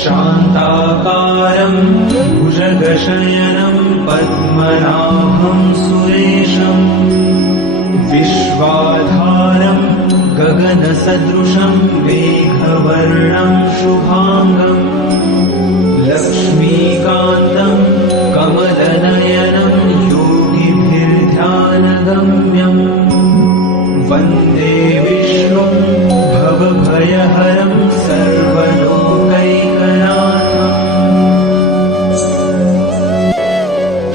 शान्ताकारं भुजगशयनं पद्मनाभं सुरेशं विश्वाधारं गगनसदृशं मेघवर्णं शुभांगं लक्ष्मीकान्तं कमलनयनं योगिभिर्ध्यानगम्यं वन्दे विष्णुं भवभयहरं सर्वलोकैकनाथम्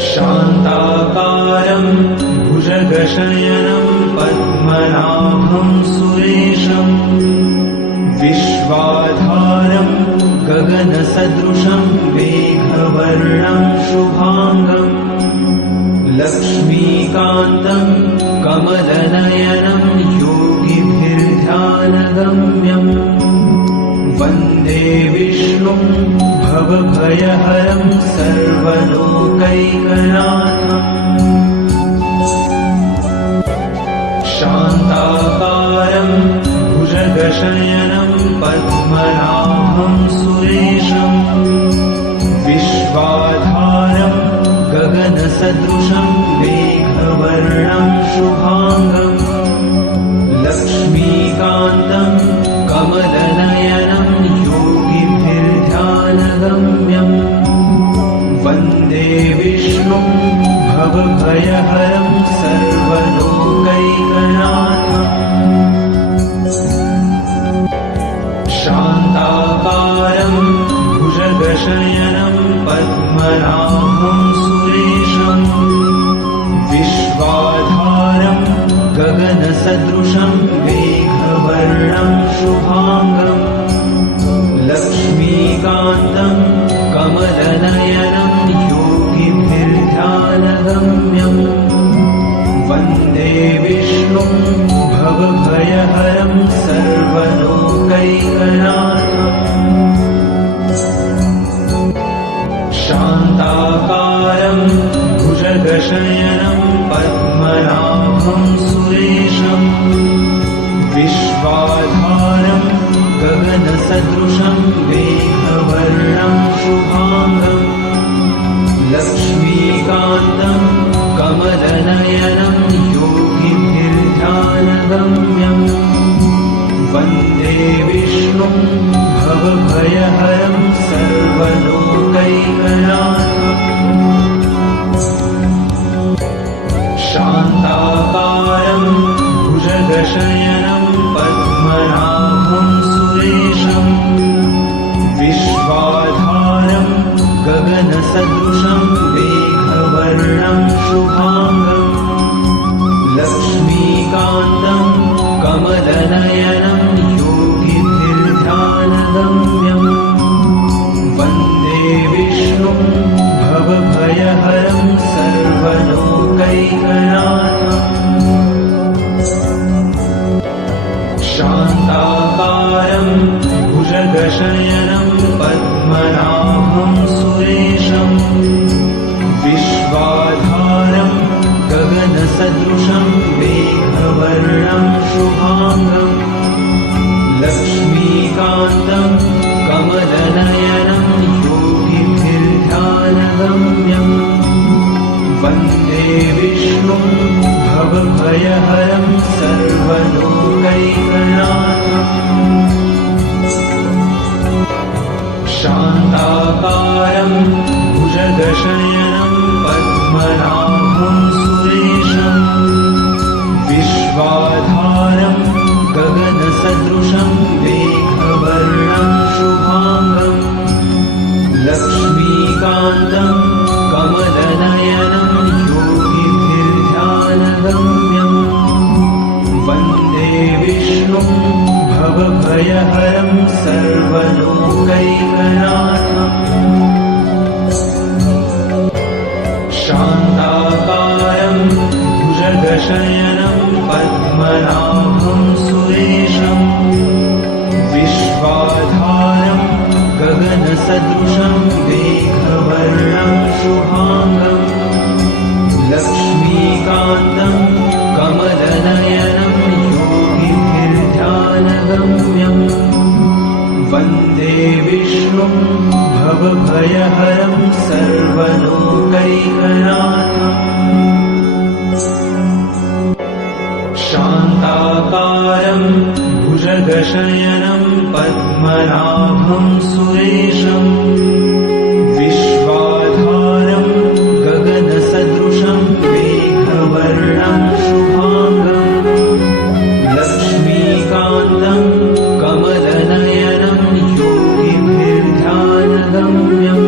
शान्ताकारं भुजगशयनं पद्मनाभं सुरेशं विश्वाधारं गगनसदृशं मेघवर्णं शुभांगं लक्ष्मीकान्तं कमलनयनं योगिभिर्ध्यानगम्यं वन्दे विष्णुं भवभयहरं सर्वलोकैकनाथम् शान्ताकारं भुजगशयनं पद्मनाभं सुरेशं विश्वाधारं गगनसदृशं मेघवर्णं शुभांगं लक्ष्मीकान्तं कमलनयनं योगिभिर्ध्यानगम्यं वन्दे विष्णुं भवभयहरं सर्वलोकैकनाथम् शान्ताकारं भुजगशयनं पद्मनाभं सुरेशं विश्वाधारं गगनसदृशं मेघवर्णं शुभांगं लक्ष्मीकान्तं कमलनयनं योगिभिर्ध्यानगम्यं वन्दे विष्णुं भवभयहरं सर्वलोकैकनाथम् शान्ताकारं भुजगशयनं पद्मनाभं सुरेशं विश्वाधारं गगनसदृशं मेघवर्णं शुभांगं लक्ष्मीकान्तं कमलनयनं योगिभिर्ध्यानगम्यं वन्दे विष्णुं भवभयहरं सर्वलोकैकनाथम् शान्ताकारं भुजगशयनं पद्मनाभं सुरेशं विश्वाधारं गगनसदृशं मेघवर्णं शुभांगं लक्ष्मीकान्तं कमलनयनं योगिभिर्ध्यानगम्यं वन्दे विष्णुं भवभयहरं सर्वलोकैकनाथम् शान्ताकारं भुजगशयनं पद्मनाभं सुरेशं विश्वाधारं गगनसदृशं मेघवर्णं शुभांगं लक्ष्मीकान्तं कमलनयनं योगिभिर्ध्यानगम्यं वन्दे विष्णुं भवभयहरं सर्वलोकैकनाथम् शान्ताकारं भुजगशयनं पद्मनाभं सुरेशं विश्वाधारं गगनसदृशं मेघवर्णं शुभांगं लक्ष्मीकान्तं कमलनयनं योगिभिर्ध्यानगम्यं वन्दे विष्णुं भवभयहरं सर्वलोकैकनाथम् शान्ताकारं भुजगशयनं पद्मनाभं सुरेशं विश्वाधारं गगनसदृशं मेघवर्णं शुभांगं लक्ष्मीकान्तं कमलनयनं योगिभिर्ध्यानगम्यं वन्दे विष्णुं भवभयहरं सर्वलोकैकनाथम् शान्ताकारं भुजगशयनं पद्मनाभं सुरेशम् विश्वाधारं गगनसदृशं मेघवर्णं शुभाङ्गम् लक्ष्मीकान्तं कमलनयनं योगिभिर्ध्यानगम्यम्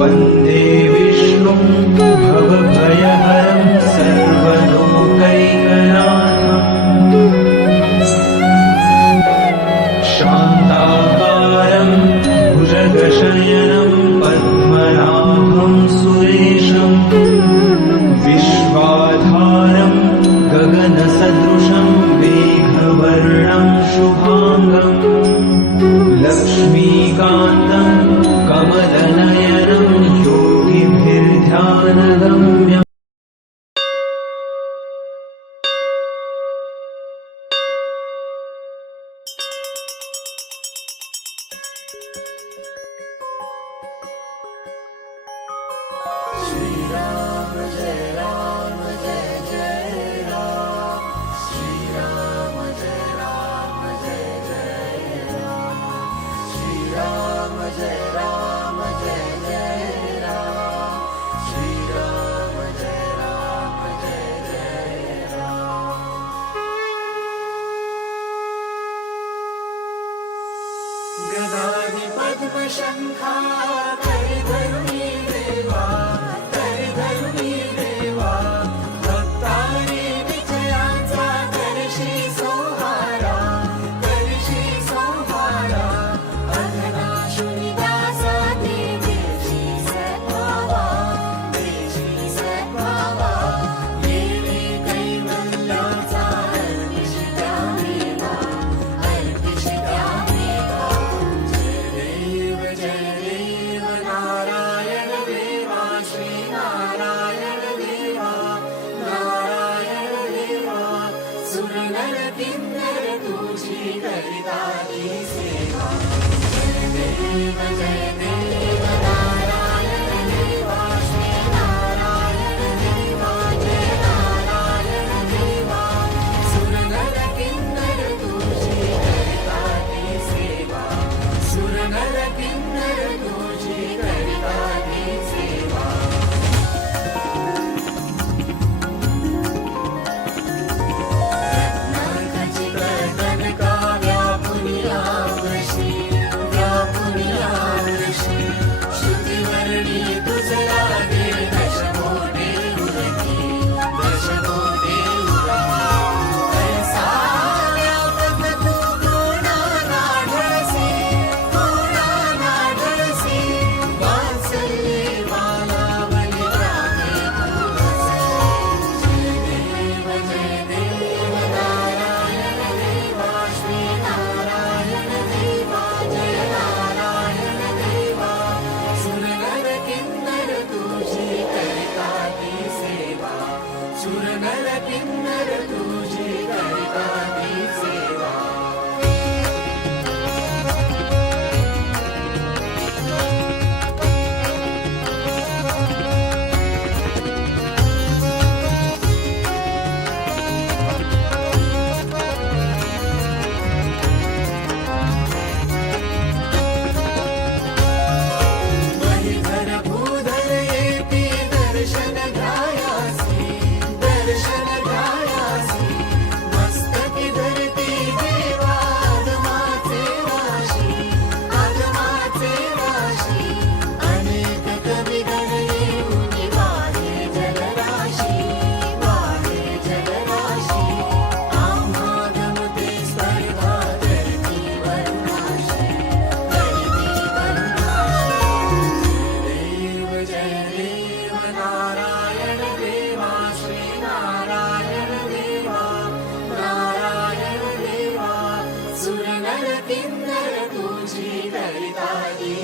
वन्दे विष्णुं भवभयहरं सर्वलोकैकनाथम् शान्ताकारं भुजगशयनं पद्मनाभं सुरेशम् विश्वाधारं गगनसदृशं मेघवर्णं शुभाङ्गम् लक्ष्मीकान्तं कमलनयनं योगिभिर्ध्यानगम्यम् श्रीराम जय राम जय जय राम श्रीराम जय राम जय जय राम श्रीराम जय राम जय जय राम श्रीराम जय राम जय जय राम गदाधि पद्मशंखा करिधरुणी देवा करिधरुणी देवा भक्तारी विजयांचा करशी सोहारा अघनाशुनी दासा देशी सद्भावा येणे कैवल्याचा अर्पिषि द्यावेगा जय देव नारायण देवा श्री नारायण देवा सुरनर किन्नर तुझी करिताती सेवा जय देव नारायण देवा श्री नारायण देवा जय नारायण देवा सुरनर किन्नर तुझी करिताती सेवा सुरनर किन्नर तुझी करिताती सेवा रत्नाखचित कनका व्यापुनियावशी श्रुतिवर्णी तुझ लागे दशमोटे उरकी ऐसा व्यापक तू कोणा नाढळसी वात्सल्ये मालावली प्राणे तू रसली जय देव नारायण देवा श्री नारायण देवा जय नारायण देवा सुरनर किन्नर तुझी करिताती सेवा सुरनर किन्नर तुझी करिताती सेवा महिधर भूधर येती दर्शन घ्यायासी मस्तकी धरती देवा आगमाचे वाशी अनेक कविगण येऊन वाहे जलराशी आम्हा गमते स्पर्धा धरती वरुणाशी जय देव नारायण देवा श्री नारायण देवा सुरनर किन्नर तुझी करिताती